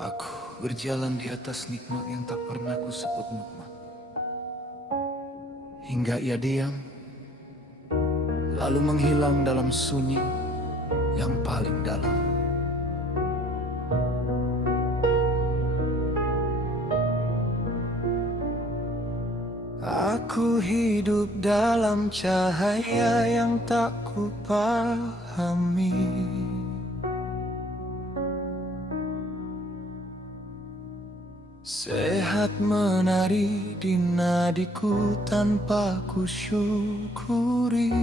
Aku berjalan di atas nikmat yang tak pernah ku sebut nikmat. Hingga ia diam, lalu menghilang dalam sunyi yang paling dalam. Aku hidup dalam cahaya yang tak ku pahami. Sehat menari di nadiku tanpa ku syukuri.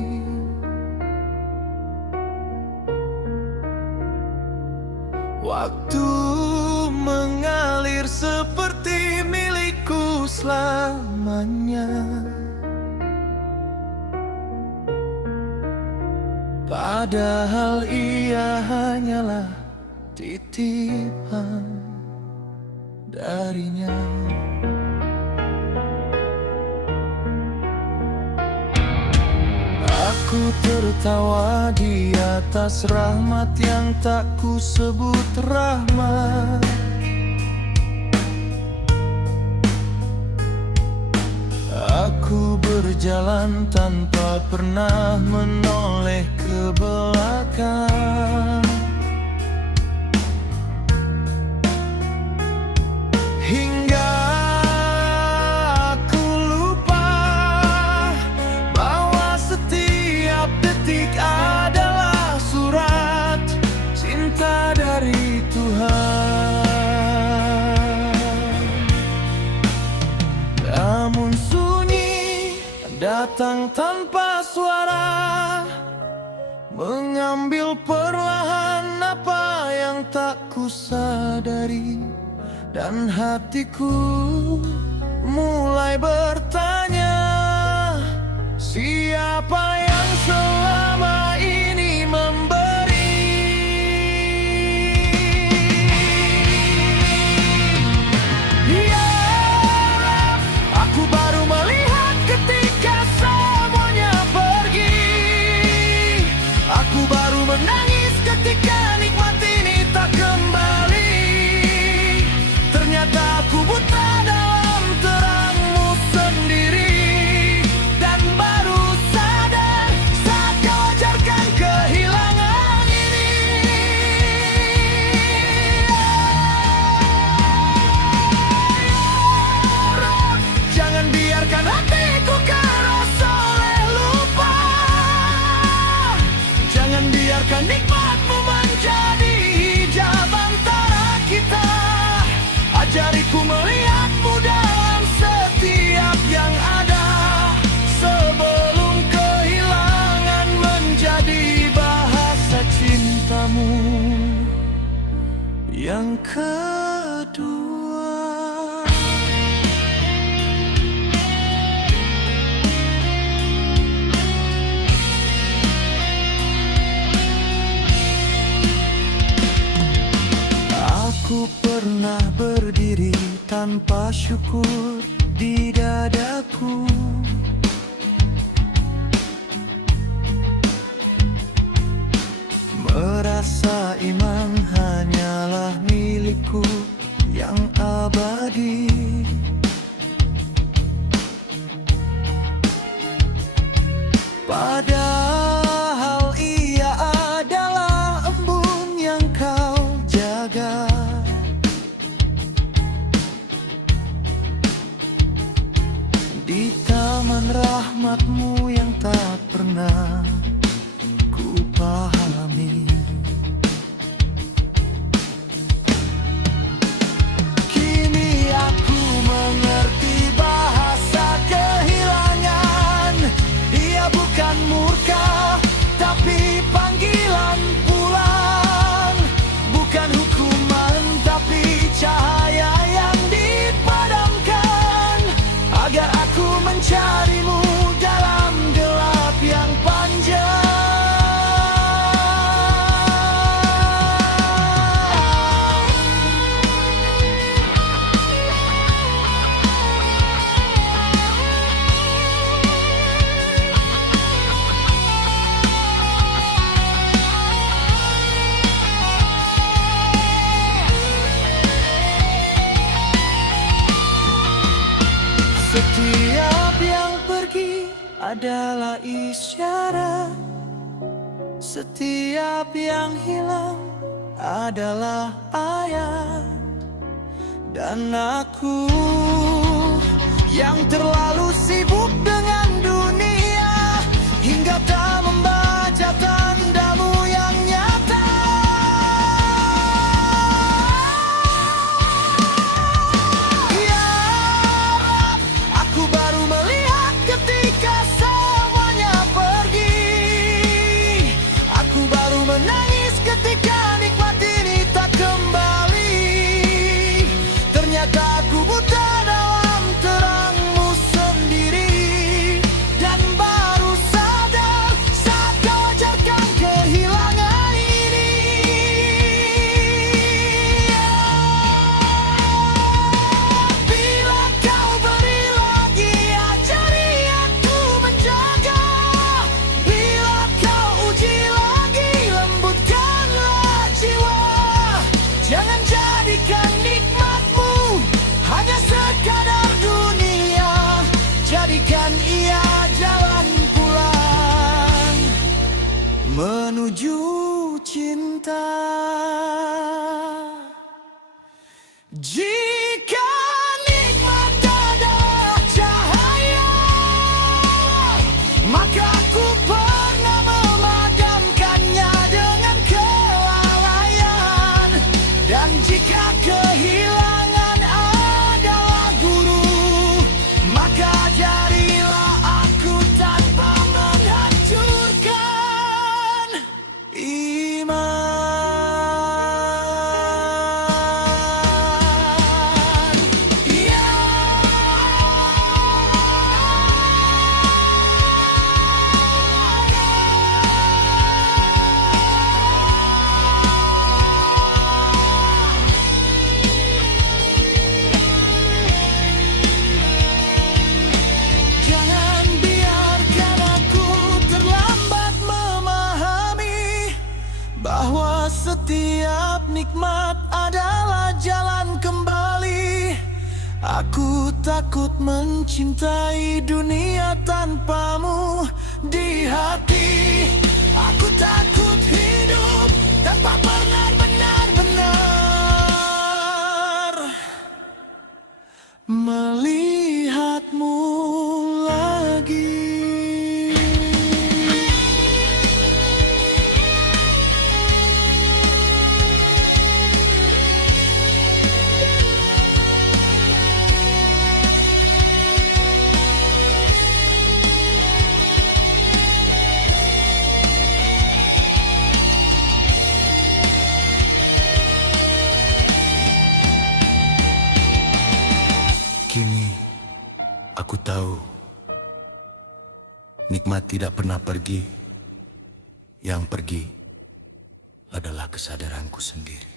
Waktu mengalir seperti milikku selamanya. Padahal ia hanyalah titipan darinya. Aku tertawa di atas rahmat yang tak ku sebut rahmat. Aku berjalan tanpa pernah menoleh ke belakang. Hingga aku lupa bahwa setiap detik adalah surat cinta dari Tuhan. Namun sunyi datang tanpa suara, mengambil perlahan apa yang tak ku sadari. Dan hatiku mulai bertanya, siapa yang selama ini memberi? Ya, aku baru melihat ketika semuanya pergi. Aku baru menangis ketika nikmat ini tak kembali. Ternyata aku buta dalam terangmu sendiri, dan baru sadar saat kau ajarkan kehilangan ini. Jangan biarkan hatiku keras oleh lupa. Jangan biarkan nikmatmu menjadi hijab antara kita. Ajariku melihatmu dalam setiap yang ada, sebelum kehilangan menjadi bahasa cintamu yang kedua. Aku pernah berdiri tanpa syukur di dadaku. Merasa iman hanyalah milikku yang abadi. Padahal ia adalah embun yang kau jaga. Di taman adalah isyarat. Setiap yang hilang adalah ayat. Dan aku yang terlalu sibuk dengan dunia hingga tak membaca tandamu yang nyata. Ya Rab, aku baru melihat ketika semuanya pergi. Aku baru menangis ketika nikmat ini tak kembali. Ternyata aku buta dalam terangmu sendiri, dan baru sadar saat kau ajarkan kehilangan ini. Bila kau beri lagi, ajari aku menjaga. Bila kau uji lagi, lembutkanlah jiwa. Jangan jadikan nikmatmu hanya sekadar dunia, jadikan ia jalan pulang menuju cinta. Jika nikmat adalah cahaya, maka aku pernah memadamkannya dengan kelalaian. Dan jika kehilangan adalah guru, maka ajarilah aku tanpa menghancurkan iman. Ya jangan biarkan aku terlambat memahami bahwa setiap nikmat adalah jalan kembali. Aku takut mencintai dunia tanpamu di hati. Aku takut hidup tanpa pernah benar-benar melihatmu lagi. Kini aku tahu nikmat tidak pernah pergi. Yang pergi adalah kesadaranku sendiri.